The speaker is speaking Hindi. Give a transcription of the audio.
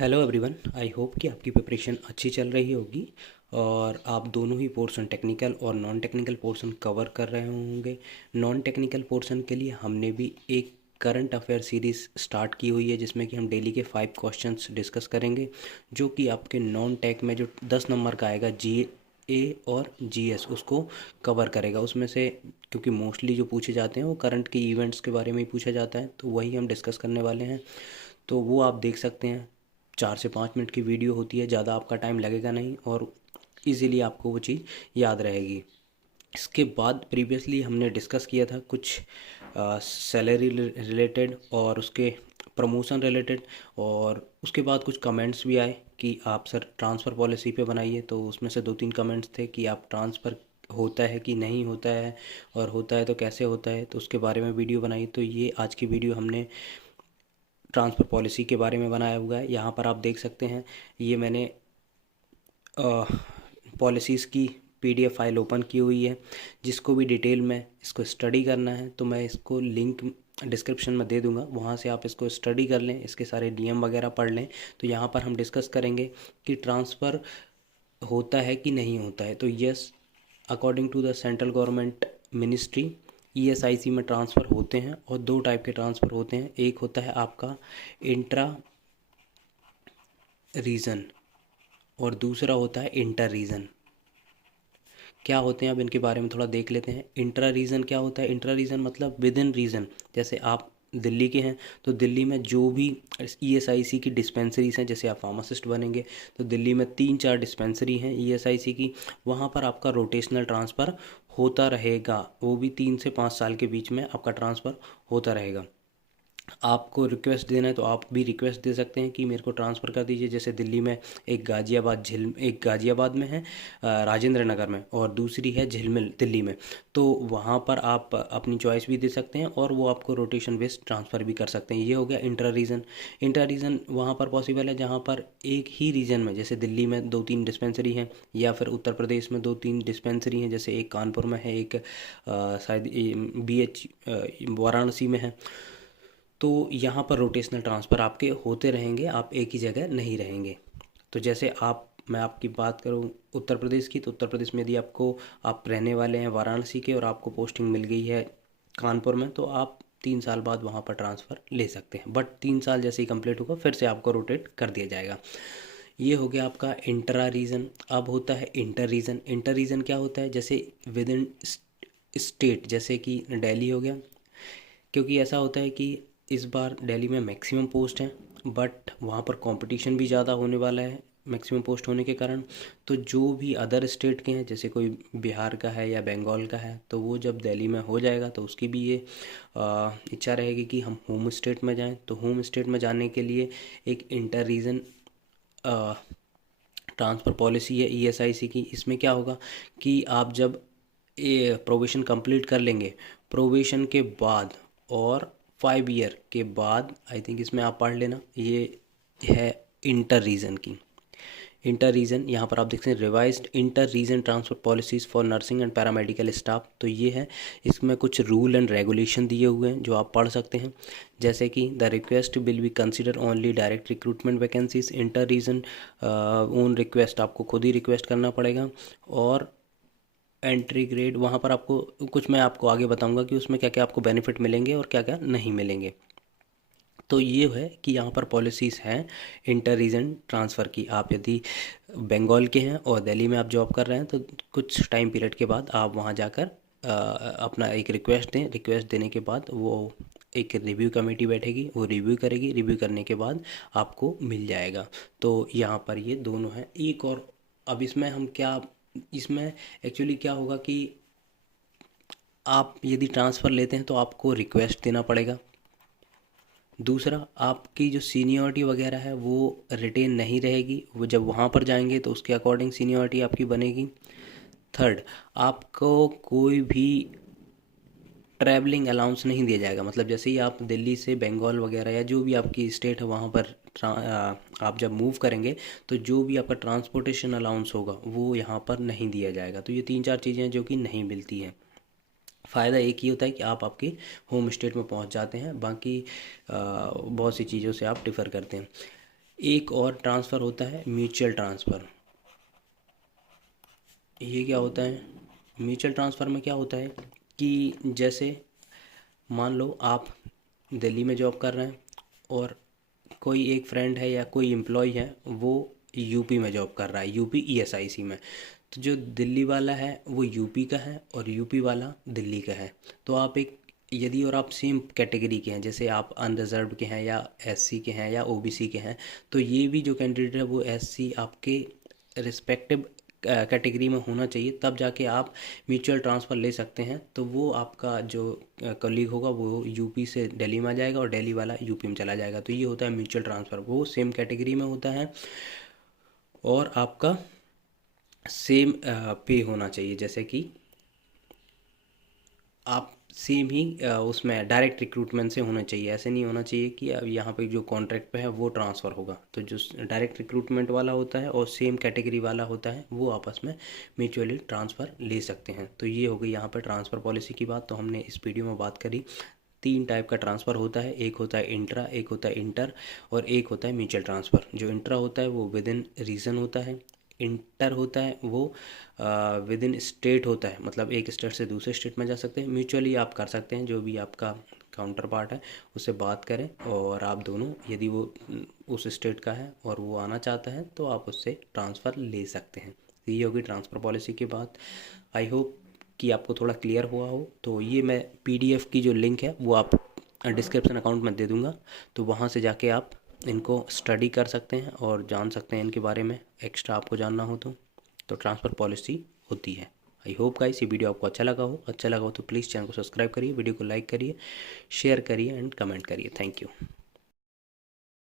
हेलो एवरीवन, आई होप कि आपकी प्रिपरेशन अच्छी चल रही होगी और आप दोनों ही पोर्शन टेक्निकल और नॉन टेक्निकल पोर्शन कवर कर रहे होंगे। नॉन टेक्निकल पोर्शन के लिए हमने भी एक करंट अफेयर सीरीज़ स्टार्ट की हुई है जिसमें कि हम डेली के 5 क्वेश्चंस डिस्कस करेंगे, जो कि आपके नॉन टेक में जो 10 नंबर का आएगा जीए और जीएस उसको कवर करेगा। उसमें से क्योंकि मोस्टली जो पूछे जाते हैं वो करंट के इवेंट्स के बारे में ही पूछा जाता है, तो वही हम डिस्कस करने वाले हैं। तो वो आप देख सकते हैं, 4 से 5 मिनट की वीडियो होती है, ज़्यादा आपका टाइम लगेगा नहीं और इजीली आपको वो चीज़ याद रहेगी। इसके बाद प्रीवियसली हमने डिस्कस किया था कुछ सैलरी रिलेटेड और उसके प्रमोशन रिलेटेड, और उसके बाद कुछ कमेंट्स भी आए कि आप सर ट्रांसफ़र पॉलिसी पे बनाइए। तो उसमें से 2-3 कमेंट्स थे कि आप ट्रांसफ़र होता है कि नहीं होता है, और होता है तो कैसे होता है, तो उसके बारे में वीडियो बनाई। तो ये आज की वीडियो हमने ट्रांसफ़र पॉलिसी के बारे में बनाया हुआ है। यहाँ पर आप देख सकते हैं, ये मैंने पॉलिसीज़ की पीडीएफ फाइल ओपन की हुई है। जिसको भी डिटेल में इसको स्टडी करना है तो मैं इसको लिंक डिस्क्रिप्शन में दे दूंगा, वहाँ से आप इसको स्टडी कर लें, इसके सारे नियम वगैरह पढ़ लें। तो यहाँ पर हम डिस्कस करेंगे कि ट्रांसफ़र होता है कि नहीं होता है। तो yes, according to the central government ministry ESIC में ट्रांसफ़र होते हैं, और 2 टाइप के ट्रांसफ़र होते हैं। एक होता है आपका इंट्रा रीजन और दूसरा होता है इंटर रीजन। क्या होते हैं अब इनके बारे में थोड़ा देख लेते हैं। इंट्रा रीजन क्या होता है? इंट्रा रीजन मतलब विद इन रीजन। जैसे आप दिल्ली के हैं तो दिल्ली में जो भी ईएसआईसी की डिस्पेंसरीज हैं, जैसे आप फार्मासिस्ट बनेंगे तो दिल्ली में 3-4 डिस्पेंसरी हैं ईएसआईसी की, वहाँ पर आपका रोटेशनल ट्रांसफ़र होता रहेगा। वो भी 3 से 5 साल के बीच में आपका ट्रांसफ़र होता रहेगा। आपको रिक्वेस्ट देना है तो आप भी रिक्वेस्ट दे सकते हैं कि मेरे को ट्रांसफ़र कर दीजिए। जैसे दिल्ली में एक गाज़ियाबाद में है, राजेंद्र नगर में, और दूसरी है झिलमिल दिल्ली में। तो वहाँ पर आप अपनी चॉइस भी दे सकते हैं और वो आपको रोटेशन बेस्ड ट्रांसफ़र भी कर सकते हैं। ये हो गया इंट्रा रीजन। इंट्रा रीजन वहाँ पर पॉसिबल है जहाँ पर एक ही रीजन में, जैसे दिल्ली में 2-3 डिस्पेंसरी हैं, या फिर उत्तर प्रदेश में 2-3 डिस्पेंसरी हैं, जैसे एक कानपुर में है, एक शायद BH वाराणसी में है। तो यहाँ पर रोटेशनल ट्रांसफ़र आपके होते रहेंगे, आप एक ही जगह नहीं रहेंगे। तो जैसे मैं आपकी बात करूँ उत्तर प्रदेश की, तो उत्तर प्रदेश में यदि आप रहने वाले हैं वाराणसी के और आपको पोस्टिंग मिल गई है कानपुर में, तो आप 3 साल बाद वहाँ पर ट्रांसफ़र ले सकते हैं। बट 3 साल जैसे ही कंप्लीट होगा फिर से आपको रोटेट कर दिया जाएगा। ये हो गया आपका इंट्रा रीजन। अब होता है इंटर रीजन। इंटर रीजन क्या होता है? जैसे विद इन स्टेट, जैसे कि दिल्ली हो गया, क्योंकि ऐसा होता है कि इस बार दिल्ली में मैक्सिमम पोस्ट हैं, बट वहाँ पर कंपटीशन भी ज़्यादा होने वाला है मैक्सिमम पोस्ट होने के कारण। तो जो भी अदर स्टेट के हैं, जैसे कोई बिहार का है या बंगाल का है, तो वो जब दिल्ली में हो जाएगा तो उसकी भी ये इच्छा रहेगी कि हम होम स्टेट में जाएं। तो होम स्टेट में जाने के लिए एक इंटर रीजन ट्रांसफ़र पॉलिसी है ईएसआईसी की। इसमें क्या होगा कि आप जब ये प्रोबेशन कंप्लीट कर लेंगे, प्रोबेशन के बाद और 5 ईयर के बाद, आई थिंक इसमें आप पढ़ लेना, ये है इंटर रीजन की। इंटर रीजन यहाँ पर आप देख सकते हैं, revised inter region transfer policies for nursing and paramedical staff. तो ये है, इसमें कुछ रूल एंड रेगुलेशन दिए हुए हैं जो आप पढ़ सकते हैं। जैसे कि the request will be consider only direct recruitment vacancies. Inter region own request, आपको खुद ही रिक्वेस्ट करना पड़ेगा। और एंट्री ग्रेड, वहाँ पर आपको कुछ, मैं आपको आगे बताऊंगा कि उसमें क्या क्या आपको बेनिफिट मिलेंगे और क्या क्या नहीं मिलेंगे। तो ये है कि यहाँ पर पॉलिसीज़ हैं इंटर रीजन ट्रांसफ़र की। आप यदि बंगाल के हैं और दिल्ली में आप जॉब कर रहे हैं, तो कुछ टाइम पीरियड के बाद आप वहाँ जाकर अपना एक रिक्वेस्ट दें। रिक्वेस्ट देने के बाद वो एक रिव्यू कमेटी बैठेगी, वो रिव्यू करेगी, रिव्यू करने के बाद आपको मिल जाएगा। तो यहाँ पर ये दोनों हैं। एक और, अब इसमें एक्चुअली क्या होगा कि आप यदि ट्रांसफ़र लेते हैं तो आपको रिक्वेस्ट देना पड़ेगा। दूसरा, आपकी जो सीनियरिटी वगैरह है वो रिटेन नहीं रहेगी, वो जब वहाँ पर जाएंगे तो उसके अकॉर्डिंग सीनियरिटी आपकी बनेगी। थर्ड, आपको कोई भी ट्रैवलिंग अलाउंस नहीं दिया जाएगा। मतलब जैसे ही आप दिल्ली से बंगाल वगैरह या जो भी आपकी स्टेट है वहाँ पर आप जब मूव करेंगे, तो जो भी आपका ट्रांसपोर्टेशन अलाउंस होगा वो यहाँ पर नहीं दिया जाएगा। तो ये 3-4 चीज़ें हैं जो कि नहीं मिलती हैं। फ़ायदा एक ही होता है कि आप आपके होम स्टेट में पहुंच जाते हैं, बाकी बहुत सी चीज़ों से आप डिफ़र करते हैं। एक और ट्रांसफ़र होता है म्यूचुअल ट्रांसफ़र। ये क्या होता है? म्यूचुअल ट्रांसफ़र में क्या होता है कि जैसे मान लो आप दिल्ली में जॉब कर रहे हैं और कोई एक फ्रेंड है या कोई एम्प्लॉय है वो यूपी में जॉब कर रहा है, यूपी ईएसआईसी में। तो जो दिल्ली वाला है वो यूपी का है और यूपी वाला दिल्ली का है। तो आप एक यदि और आप सेम कैटेगरी के हैं, जैसे आप अनरिजर्व्ड के हैं या एससी के हैं या ओबीसी के हैं, तो ये भी जो कैंडिडेट है वो एससी आपके रिस्पेक्टिव कैटेगरी में होना चाहिए, तब जाके आप म्यूचुअल ट्रांसफ़र ले सकते हैं। तो वो आपका जो कलीग होगा वो यूपी से दिल्ली में आ जाएगा और दिल्ली वाला यूपी में चला जाएगा। तो ये होता है म्यूचुअल ट्रांसफ़र, वो सेम कैटेगरी में होता है और आपका सेम पे होना चाहिए। जैसे कि आप सेम ही उसमें डायरेक्ट रिक्रूटमेंट से होना चाहिए। ऐसे नहीं होना चाहिए कि अब यहाँ पे जो कॉन्ट्रैक्ट पे है वो ट्रांसफ़र होगा। तो जो डायरेक्ट रिक्रूटमेंट वाला होता है और सेम कैटेगरी वाला होता है वो आपस में म्यूचुअली ट्रांसफ़र ले सकते हैं। तो ये हो गई यहाँ पे ट्रांसफ़र पॉलिसी की बात। तो हमने इस वीडियो में बात करी 3 टाइप का ट्रांसफ़र होता है, एक होता है इंट्रा, एक होता है इंटर और एक होता है म्यूचुअल ट्रांसफ़र। जो इंट्रा होता है वो विद इन रीजन होता है, इंटर होता है वो विद इन स्टेट होता है, मतलब एक स्टेट से दूसरे स्टेट में जा सकते हैं। म्यूचुअली आप कर सकते हैं, जो भी आपका काउंटर पार्ट है उससे बात करें और आप दोनों यदि वो उस स्टेट का है और वो आना चाहता है तो आप उससे ट्रांसफ़र ले सकते हैं। तो ये होगी ट्रांसफ़र पॉलिसी की बात। आई होप कि आपको थोड़ा क्लियर हुआ हो। तो ये मैं पीडीएफ की जो लिंक है वो आप डिस्क्रिप्शन अकाउंट में दे दूँगा, तो वहाँ से जाके आप इनको स्टडी कर सकते हैं और जान सकते हैं इनके बारे में, एक्स्ट्रा आपको जानना हो तो ट्रांसफ़र पॉलिसी होती है। आई होप गाइस ये वीडियो आपको अच्छा लगा हो तो प्लीज़ चैनल को सब्सक्राइब करिए, वीडियो को लाइक करिए, शेयर करिए एंड कमेंट करिए। Thank you.